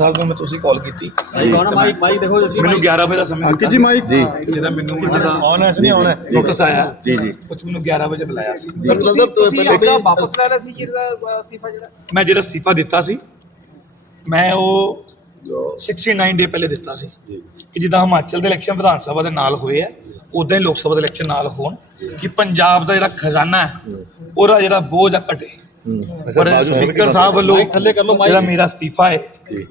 ਸਾਹਿਬ ਨੂੰ ਮੈਂ ਤੁਸੀਂ ਕਾਲ ਕੀਤੀ। ਮਾਈਕ ਮਾਈਕ ਦੇਖੋ ਜੀ ਮੈਨੂੰ 11 ਵਜੇ ਦਾ ਸਮੇਂ ਅੰਕਿਤ ਜੀ ਮਾਈਕ ਜੀ। ਜਿਹੜਾ ਮੈਨੂੰ ਇਹਨਾਂ ਦਾ ਆਨ ਹੈ ਨਹੀਂ ਆਨ ਹੈ। ਨੋਟਿਸ ਆਇਆ। ਜੀ ਜੀ। ਕੁਝ ਮੈਨੂੰ 11 ਵਜੇ ਬੁਲਾਇਆ ਸੀ। ਤੁਸੀਂ ਤੁਸੀਂ ਆਪਣਾ ਵਾਪਸ ਲੈ ਲਿਆ ਸੀ ਜਿਹੜਾ ਅਸਤੀਫਾ ਜਿਹੜਾ? ਮੈਂ ਜਿਹੜਾ ਅਸਤੀਫਾ ਦਿੱਤਾ ਸੀ ਮੈਂ ਉਹ 69 ਡੇ ਪਹਿਲੇ ਦਿੱਤਾ ਸੀ। ਕਿ ਜਿੱਦਾਂ ਹਿਮਾਚਲ ਦੇ ਇਲੈਕਸ਼ਨ ਵਿਧਾਨ ਸਭਾ ਦੇ ਨਾਲ ਹੋਏ ਆ ਉਦਾਂ ਹੀ ਲੋਕ ਸਭਾ ਦੇ ਇਲੈਕਸ਼ਨ ਨਾਲ ਹੋਣ ਕਿ ਪੰਜਾਬ ਦਾ ਜਿਹੜਾ ਖਜ਼ਾਨਾ ਹੈ। ਉਹਦਾ ਜਿਹੜਾ ਬੋਝ ਆ ਘਟੇ। ਪਰ ਸਪੀਕਰ ਸਾਹਿਬ ਵੱਲੋਂ ਥੱਲੇ ਕਰ ਲਓ ਮਾਈਕ। ਜਿਹੜਾ ਮੇਰਾ ਅਸਤੀਫਾ ਹੈ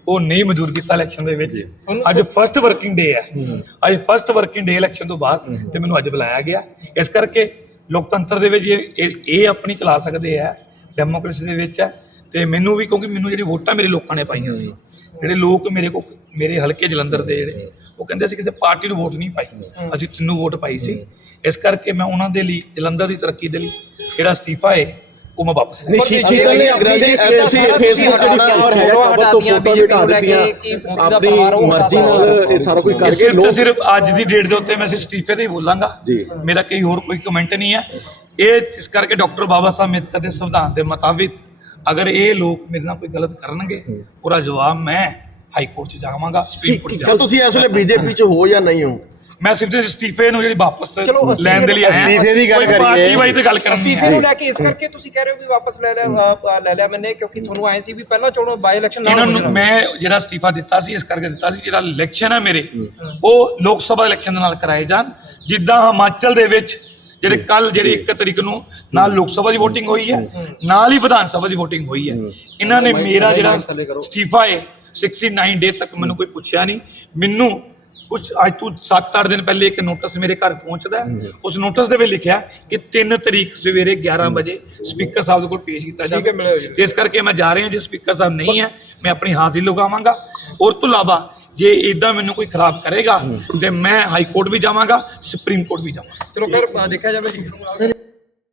ਉਹ ਨਹੀਂ ਮਨਜ਼ੂਰ ਕੀਤਾ ਇਲੈਕਸ਼ਨ ਦੇ ਵਿੱਚ। ਅੱਜ ਫਰਸਟ ਵਰਕਿੰਗ ਡੇ ਹੈ। ਅੱਜ ਫਰਸਟ ਵਰਕਿੰਗ ਡੇ ਇਲੈਕਸ਼ਨ ਤੋਂ ਬਾਅਦ ਤੇ ਮੈਨੂੰ ਅੱਜ ਬੁਲਾਇਆ ਗਿਆ। ਇਸ ਕਰਕੇ ਲੋਕਤੰਤਰ ਦੇ ਵਿੱਚ ਇਹ ਇਹ- ਇਹ ਆਪਣੀ ਚਲਾ ਸਕਦੇ ਆ ਡੈਮੋਕ੍ਰੇਸੀ ਦੇ ਵਿੱਚ ਹੈ। ਤੇ ਮੈਨੂੰ ਵੀ ਕਿਉਂਕਿ ਮੈਨੂੰ ਜਿਹੜੀ ਵੋਟਾਂ ਮੇਰੇ ਲੋਕਾਂ ਨੇ ਪਾਈਆਂ ਸੀ। ਜਿਹੜੇ ਲੋਕ ਮੇਰੇ ਕੋ ਮੇਰੇ ਹਲਕੇ ਜਲੰਧਰ ਦੇ ਜਿਹੜੇ ਉਹ ਕਹਿੰਦੇ ਸੀ ਕਿਸੇ ਪਾਰਟੀ ਨੂੰ ਵੋਟ ਨਹੀਂ ਪਾਈ। ਅਸੀਂ ਤੈਨੂੰ ਵੋਟ ਪਾਈ ਸੀ। ਇਸ ਕਰਕੇ ਮੈਂ ਉਹਨਾਂ ਦੇ ਲਈ ਜਲੰਧਰ ਦੀ ਤਰੱਕੀ ਦੇ ਲਈ ਜਿਹੜਾ ਅਸਤੀਫਾ ਹੈ ਉਹ ਮੈਂ ਵਾਪਸ ਨਹੀਂ ਸ਼ੀ- ਸ਼ੀਤਲ ਨੇ ਅੰਗਰੇਜ਼ੀ ਫੇਸਬੁੱਕ ਫੇਸਬੁੱਕ ਜਿਹੜੀ ਖਬਰ ਹੈ ਖਬਰ ਤੋਂ ਫੋਟੋ ਵੀ ਹਟਾ ਦਿੱਤੀਆਂ ਆਪਣੀ ਮਰਜ਼ੀ ਨਾਲ ਇਹ ਸਾਰਾ ਕੁਝ ਕਰਕੇ ਸਿਰਫ ਤੇ ਲੋਕ ਸਿਰਫ ਅੱਜ ਦੀ ਡੇਟ ਦੇ ਉੱਤੇ ਮੈਂ ਸਿਰਫ ਅਸਤੀਫੇ ਤੇ ਹੀ ਬੋਲਾਂਗਾ। ਜੀ। ਮੇਰਾ ਕੋਈ ਹੋਰ ਕੋਈ ਕਮੈਂਟ ਨਹੀਂ ਹੈ। ਇਹ ਇਸ ਕਰਕੇ ਡਾਕਟਰ ਬਾਬਾ ਸਾਹਿਬ ਅੰਬੇਦਕਰ ਦੇ ਸੰਵਿਧਾਨ ਦੇ ਮੁਤਾਬਿਕ ਅਗਰ ਇਹ ਲੋਕ ਮੇਰੇ ਨਾਲ ਕੋਈ ਗਲਤ ਕਰਨਗੇ ਉਹਦਾ ਜਵਾਬ ਮੈਂ ਹਾਈ ਕੋਰਟ 'ਚ ਜਾਵਾਂਗਾ ਸੁਪਰੀਮ ਕੋਰਟ 'ਚ ਜਾਵਾਂਗਾ। ਤੁਸੀਂ ਇਸ ਵੇਲੇ ਬੀਜੇਪੀ ਚ ਹੋ ਜਾਂ ਨਹੀਂ ਹੋ? ਮੈਂ ਸਿਰਫ ਇਸ ਅਸਤੀਫੇ ਨੂੰ ਜਿਹੜੀ ਵਾਪਸ ਚਲੋ ਅਸਤੀਫੇ ਲੈਣ ਦੇ ਲਈ ਆਇਆ। ਅਸਤੀਫੇ ਦੀ ਗੱਲ ਕੋਈ ਪਾਰਟੀ ਕਰੀਏ। ਵਾਈ ਤੇ ਗੱਲ ਕਰਨੀ ਅਸਤੀਫੇ ਹੈ। ਨੂੰ ਲੈ ਕੇ ਇਸ ਕਰਕੇ ਤੁਸੀਂ ਕਹਿ ਰਹੇ ਹੋ ਵੀ ਵਾਪਸ ਲੈ ਲਿਆ ਅ, ਅ, ਲੈ ਲਿਆ ਮੈਨੇ ਕਿਉਂਕਿ ਤੁਹਾਨੂੰ ਆਏ ਸੀ ਵੀ ਪਹਿਲਾਂ ਚੋਣੋਂ ਬਾਈ ਇਲੈਕਸ਼ਨ ਨਾ ਇਹਨਾਂ ਹੋਣੇ ਨੂੰ ਮੈਂ ਜਿਹੜਾ ਅਸਤੀਫਾ ਦਿੱਤਾ ਸੀ ਇਸ ਕਰਕੇ ਦਿੱਤਾ ਸੀ ਜਿਹੜਾ ਇਲੈਕਸ਼ਨ ਹੈ ਮੇਰੇ ਉਹ ਲੋਕ ਸਭਾ ਇਲੈਕਸ਼ਨ ਦੇ ਨਾਲ ਕਰਾਏ ਜਾਣ। ਜਿੱਦਾਂ ਹਿਮਾਚਲ ਦੇ ਵਿੱਚ ਜਿਹੜੇ ਕੱਲ ਜਿਹੜੀ 1 ਤਰੀਕ ਨੂੰ ਨਾਲ ਲੋਕ ਸਭਾ ਦੀ VOTING ਹੋਈ ਹੈ ਨਾਲ ਹੀ ਵਿਧਾਨ ਸਭਾ ਦੀ VOTING ਹੋਈ ਹੈ। ਇਹਨਾਂ ਨੇ ਮੇਰਾ ਜਿਹੜਾ ਅਸਤੀਫਾ ਹੈ 69 ਡੇ ਤੱਕ ਮੈਨੂੰ ਕੋਈ ਪੁੱਛਿਆ ਨਹੀਂ। ਮੈਨੂੰ ਕੁਝ ਅੱਜ ਤੋਂ 7-8 ਦਿਨ ਪਹਿਲੇ ਇੱਕ ਨੋਟਿਸ ਮੇਰੇ ਘਰ ਪਹੁੰਚਦਾ ਹੈ। ਉਸ ਨੋਟਿਸ ਦੇ ਵਿੱਚ ਲਿਖਿਆ ਕਿ 3 ਤਰੀਕ ਸਵੇਰੇ 11 ਵਜੇ ਸਪੀਕਰ ਸਾਹਿਬ ਦੇ ਕੋਲ ਪੇਸ਼ ਕੀਤਾ ਠੀਕ ਹੈ, ਜਾਵੇ। ਮਿਲਿਓ ਜੀ। ਤੇ ਇਸ ਕਰਕੇ ਮੈਂ ਜਾ ਰਿਹਾ ਜੇ ਸਪੀਕਰ ਸਾਹਿਬ ਨਹੀਂ ਹੈ ਮੈਂ ਆਪਣੀ ਹਾਜ਼ਰੀ ਲਗਾਵਾਂਗਾ। ਔਰ ਤੋਂ ਇਲਾਵਾ ਜੇ ਇਦਾਂ ਮੈਨੂੰ ਕੋਈ ਖਰਾਬ ਕਰੇਗਾ ਤੇ ਮੈਂ ਹਾਈ ਕੋਰਟ ਵੀ ਜਾਵਾਂਗਾ ਸੁਪਰੀਮ ਕੋਰਟ ਵੀ ਜਾਵਾਂਗਾ। ਚਲੋ ਕਰ ਦੇਖਿਆ ਜਾਵੇ ਜੀ।